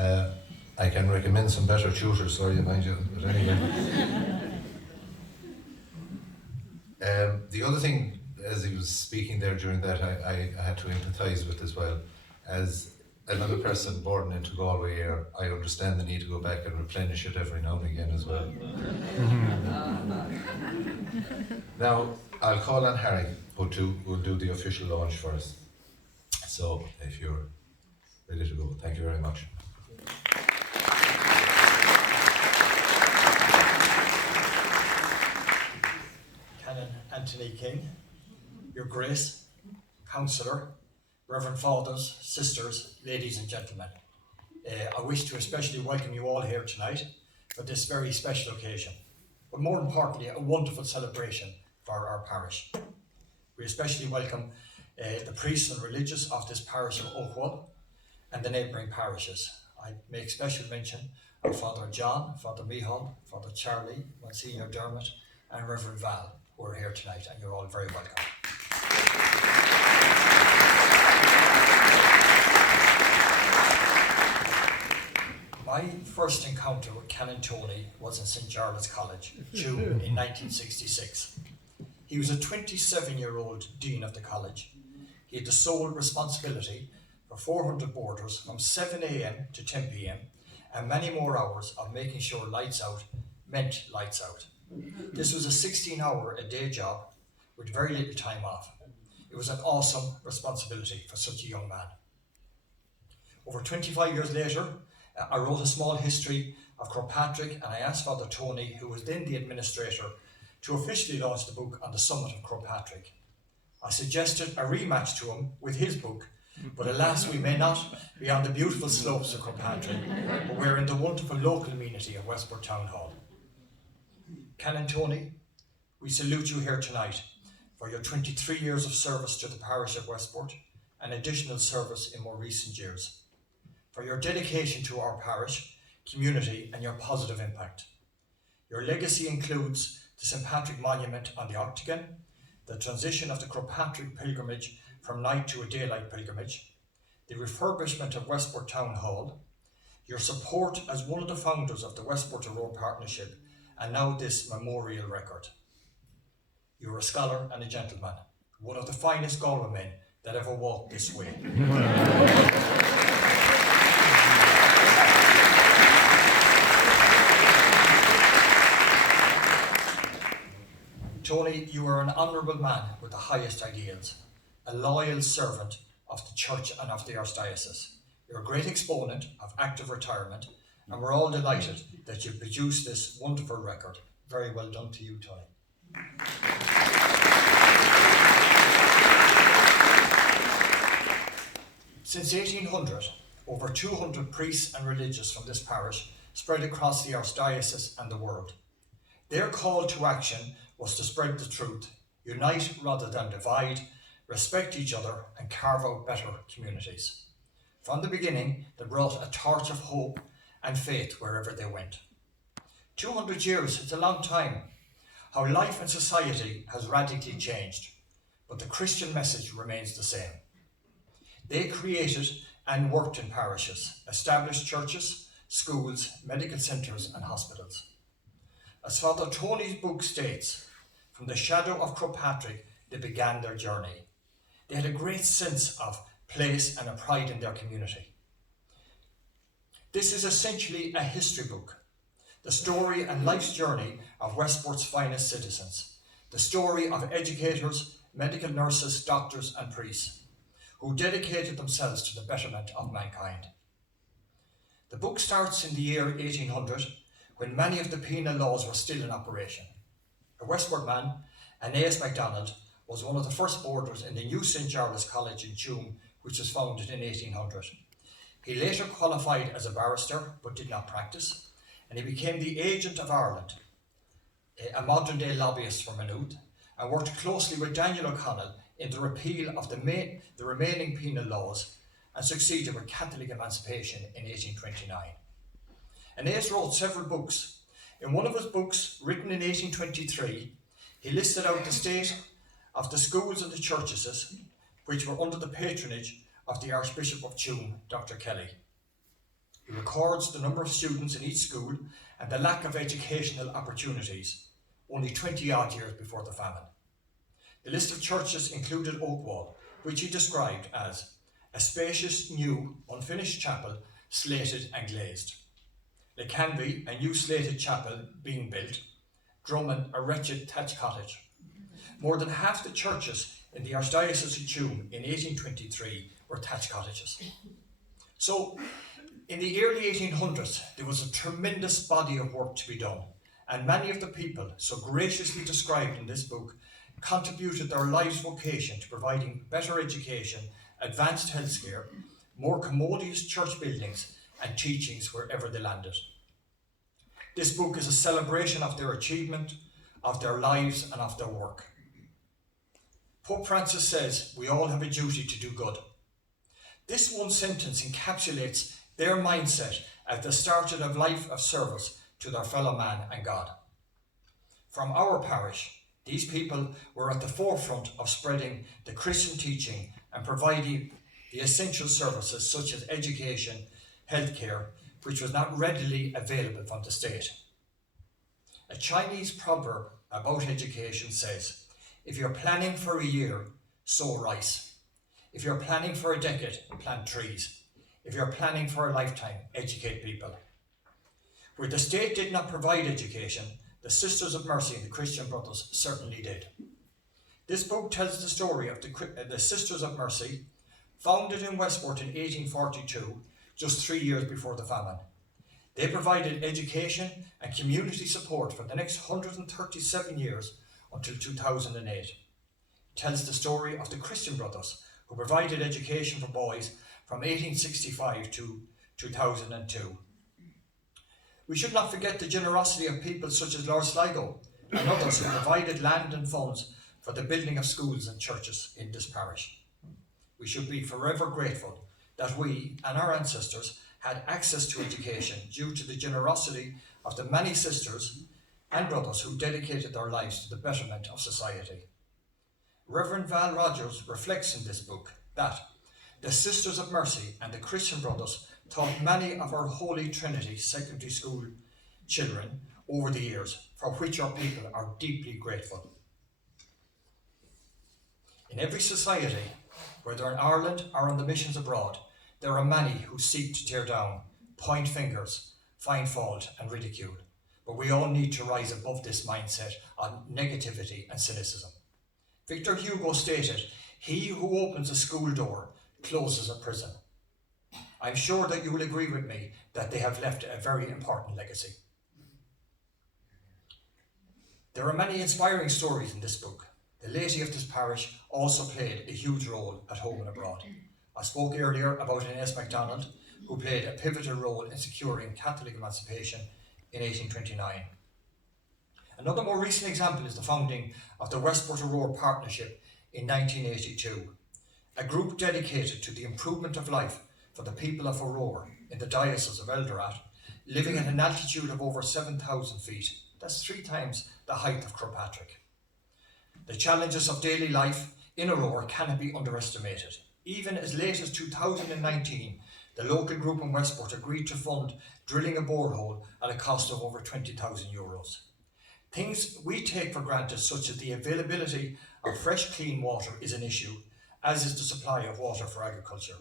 I can recommend some better tutors for you, mind you, but anyway. The other thing, as he was speaking there during that, I had to empathise with as well. As another person born into Galway here, I understand the need to go back and replenish it every now and again as well. Now, I'll call on Harry, who will do the official launch for us. So, if you're ready to go, thank you very much. Canon Anthony King, Your Grace, Councillor, Reverend Fathers, Sisters, Ladies and Gentlemen. I wish to especially welcome you all here tonight for this very special occasion, but more importantly, a wonderful celebration for our parish. We especially welcome the priests and religious of this parish of Oakwell and the neighbouring parishes. I make special mention of Father John, Father Mihal, Father Charlie, Monsignor Dermot, and Reverend Val, who are here tonight, and you're all very welcome. My first encounter with Canon Tony was in St. Jarlath's College, June in 1966. He was a 27-year-old dean of the college. He had the sole responsibility for 400 boarders from 7 a.m. to 10 p.m. and many more hours of making sure lights out meant lights out. This was a 16-hour-a-day job with very little time off. It was an awesome responsibility for such a young man. Over 25 years later, I wrote a small history of Kirkpatrick, and I asked Father Tony, who was then the administrator, to officially launch the book on the summit of Kirkpatrick. I suggested a rematch to him with his book, but alas, we may not be on the beautiful slopes of Kirkpatrick, but we're in the wonderful local amenity of Westport Town Hall. Canon Tony, we salute you here tonight for your 23 years of service to the parish of Westport and additional service in more recent years, for your dedication to our parish, community and your positive impact. Your legacy includes the St. Patrick Monument on the Octagon, the transition of the Kirkpatrick pilgrimage from night to a daylight pilgrimage, the refurbishment of Westport Town Hall, your support as one of the founders of the Westport to Road Partnership, and now this memorial record. You're a scholar and a gentleman, one of the finest Galway men that ever walked this way. Tony, you are an honourable man with the highest ideals, a loyal servant of the Church and of the Archdiocese. You're a great exponent of active retirement, and we're all delighted that you produced this wonderful record. Very well done to you, Tony. Since 1800, over 200 priests and religious from this parish spread across the Archdiocese and the world. Their call to action was to spread the truth, unite rather than divide, respect each other and carve out better communities. From the beginning, they brought a torch of hope and faith wherever they went. 200 years, it's a long time. How life and society has radically changed, but the Christian message remains the same. They created and worked in parishes, established churches, schools, medical centres and hospitals. As Father Tony's book states, from the shadow of Kirkpatrick, they began their journey. They had a great sense of place and a pride in their community. This is essentially a history book, the story and life's journey of Westport's finest citizens, the story of educators, medical nurses, doctors and priests, who dedicated themselves to the betterment of mankind. The book starts in the year 1800, when many of the penal laws were still in operation. A Westport man, Aeneas MacDonald, was one of the first boarders in the new St. Jarlath's College in Tuam, which was founded in 1800. He later qualified as a barrister, but did not practice, and he became the agent of Ireland, a modern-day lobbyist for Maynooth, and worked closely with Daniel O'Connell in the repeal of the remaining penal laws and succeeded with Catholic emancipation in 1829. Aeneas wrote several books. In one of his books, written in 1823, he listed out the state of the schools and the churches which were under the patronage of the Archbishop of Tuam, Dr. Kelly. He records the number of students in each school and the lack of educational opportunities, only 20 odd years before the famine. The list of churches included Oakwall, which he described as a spacious, new, unfinished chapel, slated and glazed. Lecanvy, a new slated chapel being built. Drummond, a wretched thatched cottage. More than half the churches in the Archdiocese of Tuam in 1823 were thatched cottages. So, in the early 1800s, there was a tremendous body of work to be done, and many of the people so graciously described in this book contributed their life's vocation to providing better education, advanced healthcare, more commodious church buildings, and teachings wherever they landed. This book is a celebration of their achievement, of their lives, and of their work. Pope Francis says we all have a duty to do good. This one sentence encapsulates their mindset as they started a life of service to their fellow man and God. From our parish, these people were at the forefront of spreading the Christian teaching and providing the essential services such as education, healthcare, which was not readily available from the state. A Chinese proverb about education says, if you're planning for a year, sow rice. If you're planning for a decade, plant trees. If you're planning for a lifetime, educate people. Where the state did not provide education, the Sisters of Mercy and the Christian Brothers certainly did. This book tells the story of the Sisters of Mercy, founded in Westport in 1842, just 3 years before the famine. They provided education and community support for the next 137 years until 2008. It tells the story of the Christian Brothers, who provided education for boys from 1865 to 2002. We should not forget the generosity of people such as Lord Sligo and others who provided land and funds for the building of schools and churches in this parish. We should be forever grateful that we and our ancestors had access to education due to the generosity of the many sisters and brothers who dedicated their lives to the betterment of society. Reverend Val Rogers reflects in this book that the Sisters of Mercy and the Christian Brothers taught many of our Holy Trinity secondary school children over the years, for which our people are deeply grateful. In every society, whether in Ireland or on the missions abroad, there are many who seek to tear down, point fingers, find fault and ridicule. But we all need to rise above this mindset on negativity and cynicism. Victor Hugo stated, "He who opens a school door closes a prison." I'm sure that you will agree with me that they have left a very important legacy. There are many inspiring stories in this book. The laity of this parish also played a huge role at home and abroad. I spoke earlier about Inez MacDonald, who played a pivotal role in securing Catholic emancipation in 1829. Another more recent example is the founding of the Westport Aurora Partnership in 1982, a group dedicated to the improvement of life for the people of Aurora in the Diocese of Eldoret, living at an altitude of over 7,000 feet. That's 3 times the height of Kirkpatrick. The challenges of daily life in Aurora cannot be underestimated. Even as late as 2019, the local group in Westport agreed to fund drilling a borehole at a cost of over €20,000. Things we take for granted, such as the availability of fresh, clean water, is an issue, as is the supply of water for agriculture.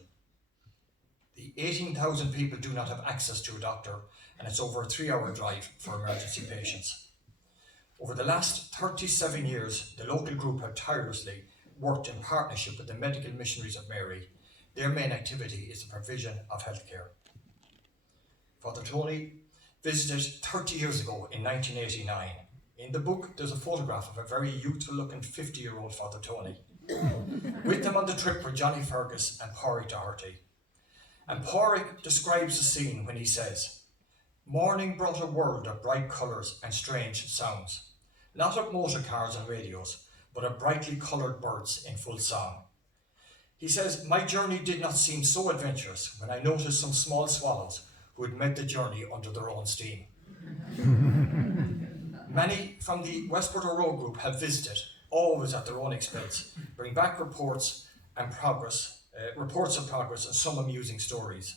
The 18,000 people do not have access to a doctor, and it's over a 3-hour drive for emergency patients. Over the last 37 years, the local group have tirelessly worked in partnership with the Medical Missionaries of Mary. Their main activity is the provision of healthcare. Father Tony visited 30 years ago in 1989. In the book, there's a photograph of a very youthful-looking 50-year-old Father Tony. With them on the trip were Johnny Fergus and Pádraig Doherty. And Pádraig describes the scene when he says, "Morning brought a world of bright colours and strange sounds, not of motor cars and radios, but of brightly coloured birds in full song." He says, "My journey did not seem so adventurous when I noticed some small swallows who had made the journey under their own steam." Many from the Westport Aurora group have visited, always at their own expense, bring back reports of progress and some amusing stories.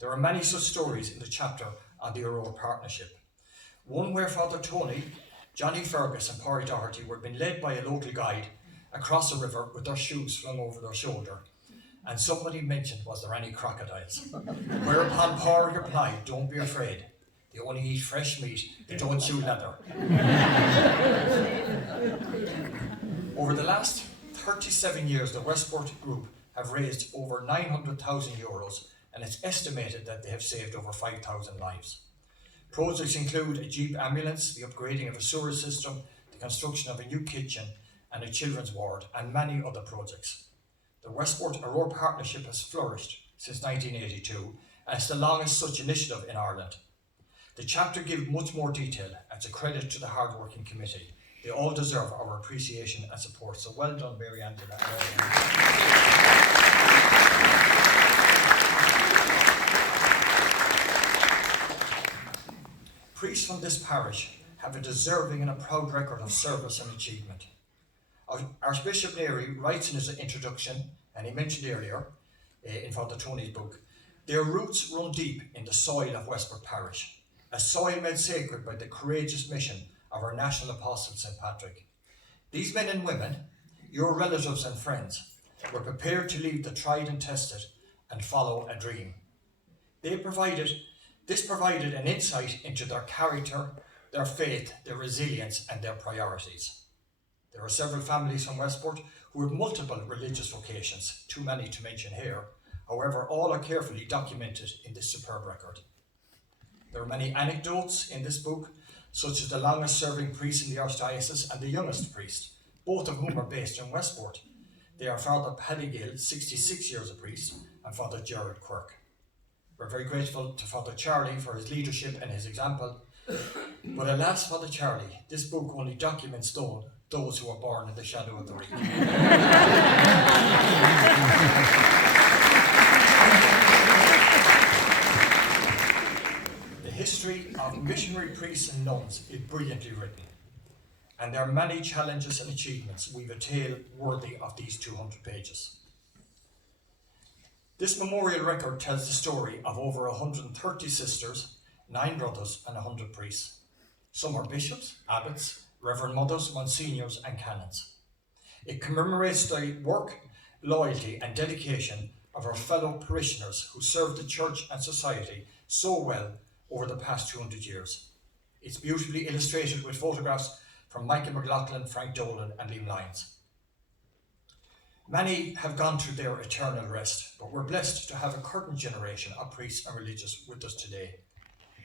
There are many such stories in the chapter on the Aurora Partnership. One where Father Tony, Johnny Fergus and Porry Doherty were being led by a local guide across a river with their shoes flung over their shoulder, and somebody mentioned, was there any crocodiles? Whereupon Porry replied, don't be afraid, they only eat fresh meat, they don't chew leather. Over the last 37 years, the Westport Group have raised over €900,000, and it's estimated that they have saved over 5,000 lives. Projects include a Jeep ambulance, the upgrading of a sewer system, the construction of a new kitchen and a children's ward, and many other projects. The Westport Aurora Partnership has flourished since 1982, and it's the longest such initiative in Ireland. The chapter gives much more detail, and it's a credit to the hard-working committee. They all deserve our appreciation and support, so well done, Mary Ann. Priests from this parish have a deserving and a proud record of service and achievement. Archbishop Neri writes in his introduction, and he mentioned earlier in Father Tony's book, their roots run deep in the soil of Westport Parish, a soil made sacred by the courageous mission of our national apostle St. Patrick. These men and women, your relatives and friends, were prepared to leave the tried and tested and follow a dream. This provided an insight into their character, their faith, their resilience and their priorities. There are several families from Westport who have multiple religious vocations, too many to mention here. However, all are carefully documented in this superb record. There are many anecdotes in this book, such as the longest serving priest in the Archdiocese and the youngest priest, both of whom are based in Westport. They are Father Paddy Gill, 66 years a priest, and Father Gerard Quirk. We're very grateful to Father Charlie for his leadership and his example. But alas, Father Charlie, this book only documents those who are born in the shadow of the reed. The history of missionary priests and nuns is brilliantly written, and there are many challenges and achievements we've a tale worthy of these 200 pages. This memorial record tells the story of over 130 sisters, 9 brothers and 100 priests. Some are bishops, abbots, reverend mothers, monsignors and canons. It commemorates the work, loyalty and dedication of our fellow parishioners who served the church and society so well over the past 200 years. It's beautifully illustrated with photographs from Michael McLaughlin, Frank Dolan and Liam Lyons. Many have gone to their eternal rest, but we're blessed to have a current generation of priests and religious with us today.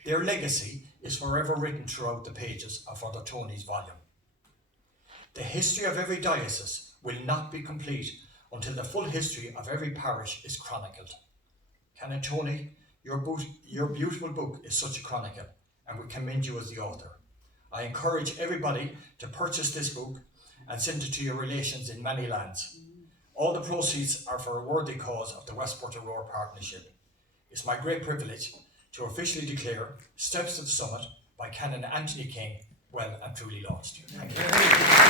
Their legacy is forever written throughout the pages of Father Tony's volume. The history of every diocese will not be complete until the full history of every parish is chronicled. Canon Tony, your beautiful book is such a chronicle, and we commend you as the author. I encourage everybody to purchase this book and send it to your relations in many lands. All the proceeds are for a worthy cause of the Westport Aurora Partnership. It's my great privilege to officially declare Steps to the Summit by Canon Anthony King well and truly launched. Thank you.